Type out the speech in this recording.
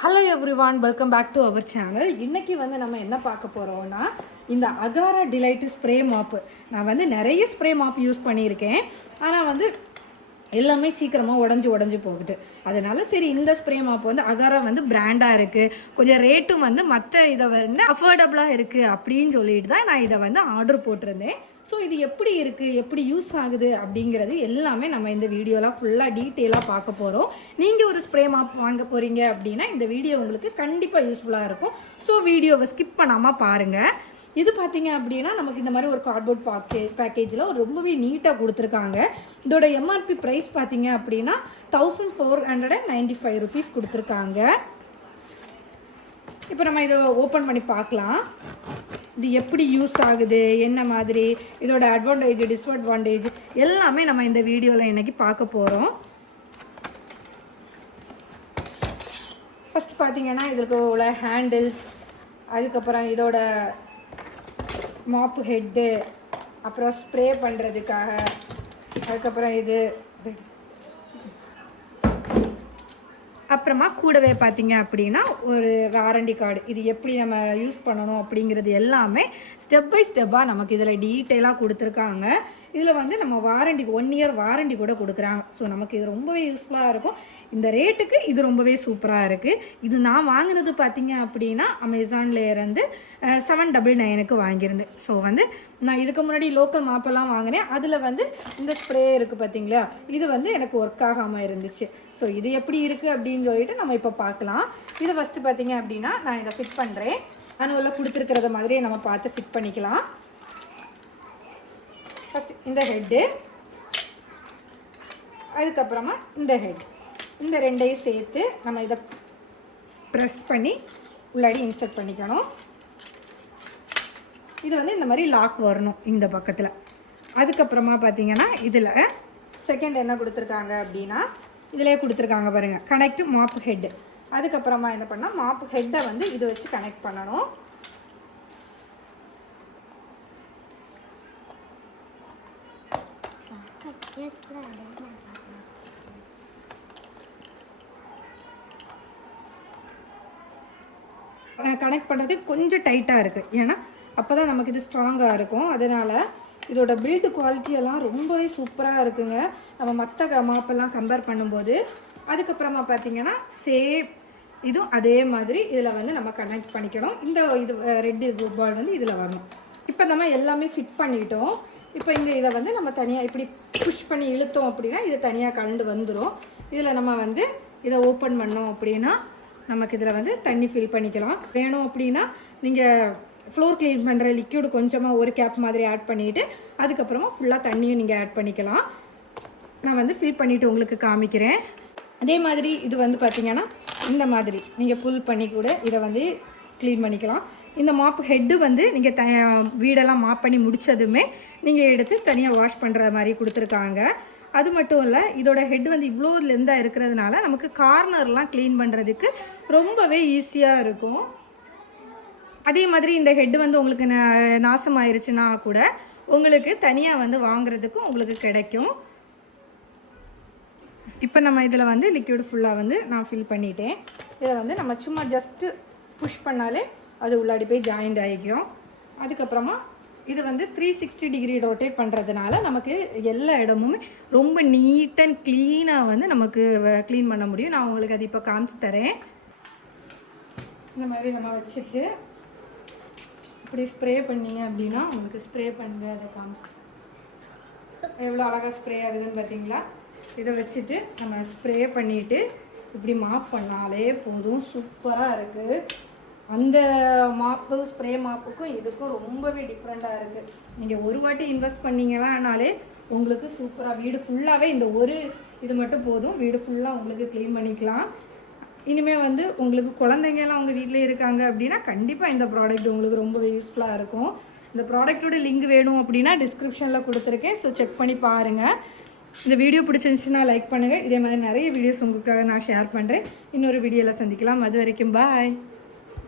Hello everyone, welcome back to our channel. இன்றைக்கி வந்து நம்ம என்ன பார்க்க போகிறோம்னா, இந்த அகாரா டிலைட் ஸ்ப்ரே மாப்பு. நான் வந்து நிறைய ஸ்ப்ரே மாப் யூஸ் பண்ணியிருக்கேன். ஆனால் வந்து எல்லாமே சீக்கிரமாக உடஞ்சி போகுது. அதனால சரி, இந்த ஸ்ப்ரே மாப் வந்து அகாரா வந்து பிராண்டாக இருக்குது, கொஞ்சம் ரேட்டும் வந்து மற்ற இதை வந்து அஃபோர்டபுளாக இருக்குது அப்படின்னு சொல்லிட்டு தான் நான் இதை வந்து ஆர்டர் போட்டிருந்தேன். ஸோ இது எப்படி இருக்குது, எப்படி யூஸ் ஆகுது அப்படிங்கிறது எல்லாமே நம்ம இந்த வீடியோவில் ஃபுல்லாக டீட்டெயிலாக பார்க்க போகிறோம். நீங்கள் ஒரு ஸ்ப்ரே மாப் வாங்க போகிறீங்க அப்படின்னா இந்த வீடியோ உங்களுக்கு கண்டிப்பாக யூஸ்ஃபுல்லாக இருக்கும். ஸோ வீடியோவை ஸ்கிப் பண்ணாமல் பாருங்கள். இது பார்த்தீங்க அப்படின்னா நமக்கு இந்த மாதிரி ஒரு கார்ட்போர்ட் பேக்கேஜில் ரொம்பவே நீட்டாக கொடுத்துருக்காங்க. இதோட எம்ஆர்பி ப்ரைஸ் பார்த்தீங்க அப்படின்னா 1495 ருபீஸ் கொடுத்துருக்காங்க. இப்போ நம்ம இதை ஓப்பன் பண்ணி பார்க்கலாம். இது எப்படி யூஸ் ஆகுது, என்ன மாதிரி, இதோட அட்வான்டேஜ் டிஸ்அட்வான்டேஜ் எல்லாமே நம்ம இந்த வீடியோவில் இன்றைக்கி பார்க்க போகிறோம். ஃபஸ்ட் பார்த்தீங்கன்னா இதுக்கு உள்ள ஹேண்டில்ஸ், அதுக்கப்புறம் இதோட மாப்பு ஹெட்டு, அப்புறம் ஸ்ப்ரே பண்ணுறதுக்காக, அதுக்கப்புறம் இது, அப்புறமா கூடவே பார்த்தீங்க அப்படின்னா ஒரு வாரண்டி கார்டு. இது எப்படி நம்ம யூஸ் பண்ணணும் அப்படிங்கிறது எல்லாமே ஸ்டெப் பை ஸ்டெப்பாக நமக்கு இதில் டீட்டெயிலாக கொடுத்துருக்காங்க. இதில் வந்து நம்ம வாரண்டி 1 இயர் வாரண்டி கூட கொடுக்குறாங்க. ஸோ நமக்கு இது ரொம்பவே யூஸ்ஃபுல்லாக இருக்கும். இந்த ரேட்டுக்கு இது ரொம்பவே சூப்பராக இருக்குது. இது நான் வாங்கினது பார்த்தீங்க அப்படின்னா அமேசானில் இருந்து 799க்கு வாங்கியிருந்தேன். ஸோ வந்து நான் இதுக்கு முன்னாடி லோக்கல் மாப்பெல்லாம் வாங்கினேன். அதில் வந்து இந்த ஸ்ப்ரே இருக்குது பார்த்தீங்களா, இது வந்து எனக்கு ஒர்க் ஆகாமல் இருந்துச்சு. ஸோ இது எப்படி இருக்குது அப்படின்னு சொல்லிட்டு நம்ம இப்போ பார்க்கலாம். இதை ஃபஸ்ட்டு பார்த்தீங்க அப்படின்னா நான் இதை ஃபிட் பண்ணுறேன். மேனுவலில் கொடுத்துருக்கிறத மாதிரியே நம்ம பார்த்து ஃபிட் பண்ணிக்கலாம். ஃபஸ்ட்டு இந்த ஹெட்டு, அதுக்கப்புறமா இந்த ஹெட், இந்த ரெண்டையும் சேர்த்து நம்ம இதை ப்ரெஸ் பண்ணி உள்ளாடி இன்சர்ட் பண்ணிக்கணும். இது வந்து இந்த மாதிரி லாக் வரணும் இந்த பக்கத்தில். அதுக்கப்புறமா பார்த்தீங்கன்னா இதில் செகண்ட் என்ன கொடுத்துருக்காங்க அப்படின்னா இதிலே கொடுத்துருக்காங்க பாருங்கள், கனெக்ட் மாப் ஹெட்டு. அதுக்கப்புறமா என்ன பண்ணால் மாப் ஹெட்டை வந்து இதை வச்சு கனெக்ட் பண்ணணும். கனெக்ட் பண்ணுறது கொஞ்சம் டைட்டாக இருக்குது, ஏன்னா அப்போ தான் நமக்கு இது ஸ்ட்ராங்காக இருக்கும். அதனால் இதோட பில்டு குவாலிட்டியெல்லாம் ரொம்பவே சூப்பராக இருக்குங்க, நம்ம மற்ற மாப்பெல்லாம் கம்பேர் பண்ணும்போது. அதுக்கப்புறமா பார்த்தீங்கன்னா சேம் இதுவும் அதே மாதிரி இதில் வந்து நம்ம கனெக்ட் பண்ணிக்கணும். இந்த இது ரெட்டு பால் வந்து இதில் வரணும். இப்போ நம்ம எல்லாமே ஃபிட் பண்ணிட்டோம். இப்போ இங்கே இதை வந்து நம்ம தனியாக இப்படி புஷ் பண்ணி இழுத்தோம் அப்படின்னா இது தனியாக கலந்து வந்துடும். இதில் நம்ம வந்து இதை ஓப்பன் பண்ணோம் அப்படின்னா நமக்கு இதில் வந்து தண்ணி ஃபில் பண்ணிக்கலாம். வேணும் அப்படின்னா நீங்கள் ஃப்ளோர் க்ளீன் பண்ணுற லிக்யூடு கொஞ்சமாக ஒரு கேப் மாதிரி ஆட் பண்ணிவிட்டு அதுக்கப்புறமா ஃபுல்லாக தண்ணியும் நீங்கள் ஆட் பண்ணிக்கலாம். நான் வந்து ஃபில் பண்ணிவிட்டு உங்களுக்கு காமிக்கிறேன். அதே மாதிரி இது வந்து பார்த்திங்கன்னா இந்த மாதிரி நீங்கள் புல் பண்ணி கூட இதை வந்து க்ளீன் பண்ணிக்கலாம். இந்த மாப் ஹெட்டு வந்து நீங்கள் வீடெல்லாம் மாப் பண்ணி முடித்ததுமே நீங்கள் எடுத்து தனியாக வாஷ் பண்ணுற மாதிரி கொடுத்துருக்காங்க. அது மட்டும் இல்லை, இதோட ஹெட் வந்து இவ்வளோ லெந்தாக இருக்கிறதுனால நமக்கு கார்னர்லாம் க்ளீன் பண்ணுறதுக்கு ரொம்பவே ஈஸியாக இருக்கும். அதே மாதிரி இந்த ஹெட்டு வந்து உங்களுக்கு நாசமாயிருச்சுன்னா கூட உங்களுக்கு தனியாக வந்து வாங்குறதுக்கும் உங்களுக்கு கிடைக்கும். இப்போ நம்ம இதில் வந்து லிக்விட் ஃபுல்லாக வந்து நான் ஃபில் பண்ணிட்டேன். இதை வந்து நம்ம சும்மா ஜஸ்ட்டு புஷ் பண்ணாலே அது உள்ளாடி போய் ஜாயிண்ட் ஆகிக்கும். அதுக்கப்புறமா இது வந்து 360 டிகிரி ரொட்டேட் பண்ணுறதுனால நமக்கு எல்லா இடமுமே ரொம்ப நீட் அண்ட் க்ளீனாக வந்து நமக்கு க்ளீன் பண்ண முடியும். நான் உங்களுக்கு அது இப்போ காமிச்சு தரேன். இந்த மாதிரி நம்ம வச்சுட்டு இப்படி ஸ்ப்ரே பண்ணிங்க அப்படின்னா உங்களுக்கு ஸ்ப்ரே பண்ணுற அதை காமிச்சு எவ்வளோ அழகாக ஸ்ப்ரே ஆகுதுன்னு பார்த்தீங்களா. இதை வச்சுட்டு நம்ம ஸ்ப்ரே பண்ணிவிட்டு இப்படி மாப் பண்ணாலே போதும், சூப்பராக இருக்குது. அந்த மாப்பு ஸ்ப்ரே மாப்புக்கும் இதுக்கும் ரொம்பவே டிஃப்ரெண்ட்டாக இருக்குது. நீங்கள் ஒரு வாட்டி இன்வெஸ்ட் பண்ணிங்கன்னாலே உங்களுக்கு சூப்பராக வீடு ஃபுல்லாகவே இந்த ஒரு இது மட்டும் போதும், வீடு ஃபுல்லாக உங்களுக்கு க்ளீன் பண்ணிக்கலாம். இனிமேல் வந்து உங்களுக்கு குழந்தைங்கலாம் உங்கள் வீட்டிலே இருக்காங்க அப்படின்னா கண்டிப்பாக இந்த ப்ராடக்ட் உங்களுக்கு ரொம்பவே யூஸ்ஃபுல்லாக இருக்கும். இந்த ப்ராடக்ட்டோட லிங்க் வேணும் அப்படின்னா டிஸ்கிரிப்ஷனில் கொடுத்துருக்கேன். ஸோ செக் பண்ணி பாருங்கள். இந்த வீடியோ பிடிச்சிருந்துச்சுன்னா லைக் பண்ணுங்கள். இதே மாதிரி நிறைய வீடியோஸ் உங்களுக்காக நான் ஷேர் பண்ணுறேன். இன்னொரு வீடியோவில் சந்திக்கலாம். அது வரைக்கும் பாய்.